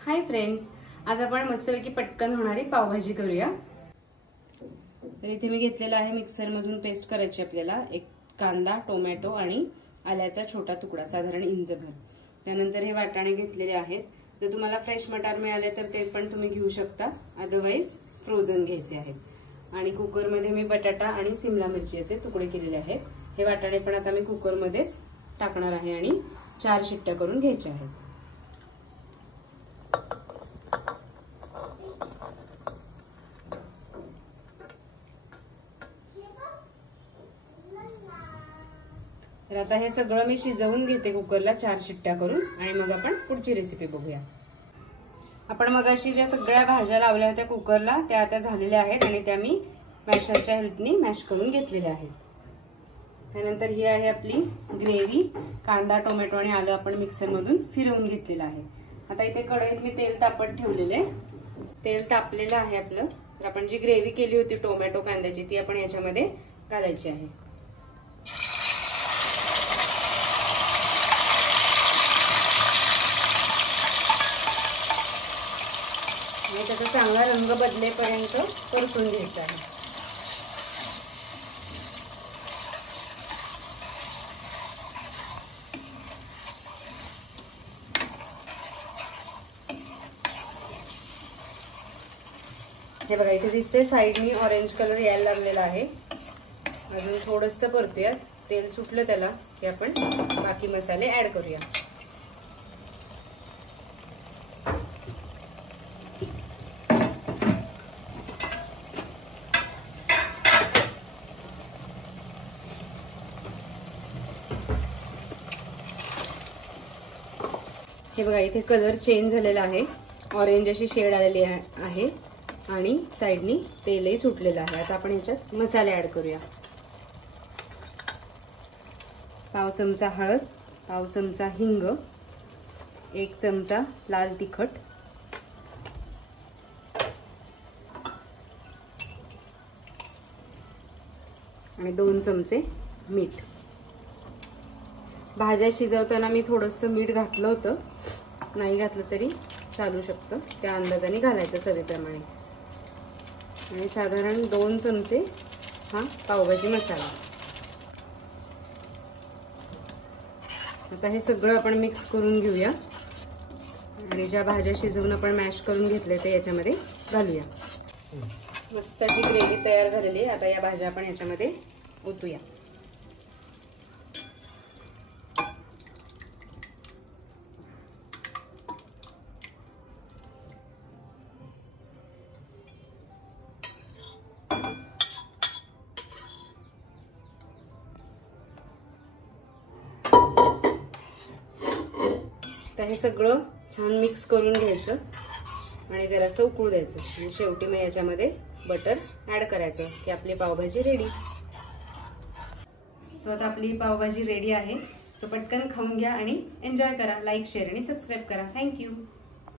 Hi friends, आज आपण मस्तपैकी पटकन होणारी पावभाजी करूया। तर इथे मी घेतलेला आहे मिक्सर मधून पेस्ट करायची आपल्याला एक कांदा, टोमॅटो आणि आल्याचा छोटा तुकडा साधारण इंचभर। त्यानंतर हे वाटाणे घेतलेले आहेत। जर तुम्हाला फ्रेश मटार मिळाले तर ते पण तुम्ही घेऊ शकता, अदरवाइज फ्रोझन घ्यायचे आहेत। आणि कुकर मध्ये मी बटाटा आणि सिमला मिरचीचे तुकडे केलेले आहेत। हे वाटाणे पण आता मी कुकर मध्येच टाकणार आहे आणि 4 शिट्ट्या करून घ्यायच्या आहेत। तर आता हे सगळं मी शिजवून घेते कुकरला 4 शिट्ट्या करून आणि मग आपण पुढची रेसिपी बघूया। आपण मगाशी ज्या सगळ्या भाज्या लावल्या होत्या कुकरला त्या आता झालेल्या आहेत आणि त्या मी मॅशरच्या हेल्पनी मॅश करून घेतलेल्या आहेत। त्यानंतर ही आहे आपली ग्रेव्ही। कांदा, टोमॅटो आणि आलं आपण मिक्सर मधून फिरवून घेतलेलं आहे। आता इथे कढईत मी तेल तापत ठेवलेले, तेल तापलेलं आहे आपलं। तर आपण जी ग्रेव्ही केली होती टोमॅटो कांद्याची ती आपण याच्यामध्ये घालायची आहे। आणि त्याचा चांगला रंग बदलेपर्यंत परतून घ्यायचा आहे। हे बघा इथे दिसते साइडनी ऑरेंज कलर यायला लागलेला आहे। अजून थोडंसं परतूया, तेल सुटलं त्याला की आपण बाकी मसाले ऍड करूया। हे बघा इथे कलर चेंज झालेला आहे, ऑरेंज अशी शेड आलेली आहे आणि साइडनी तेलही सुटलेलं आहे। आता आपण याच्यात मसाले ऍड करूया। पाव चमचा हळद, पाव चमचा हिंग, 1 चमचा लाल तिखट, आणि 2 चमचे मीठ। भाज्या शिजवताना मी थोडंसं मीठ घातलं होतं, नाही घातलं तरी चालू शकतं, त्या अंदाजाने घालायचं चवीप्रमाणे। आणि साधारण 2 चमचे हा पावभाजी मसाला। आता हे सगळं आपण मिक्स करून घेऊया आणि ज्या भाज्या शिजवून आपण मॅश करून घेतले ते याच्यामध्ये घालूया। मस्त अशी ग्रेव्ही तयार झालेली आहे। आता या भाज्या आपण याच्यामध्ये ओतूया। हे सगळं छान मिक्स करून घ्यायचं आणि जरासं उकळू द्यायचं आणि शेवटी मग याच्यामध्ये बटर ऍड करायचं की आपली पावभाजी रेडी। सो आता आपली पावभाजी रेडी आहे। सो पटकन खाऊन घ्या आणि एन्जॉय करा। लाईक, शेअर आणि सबस्क्राईब करा। थँक्यू।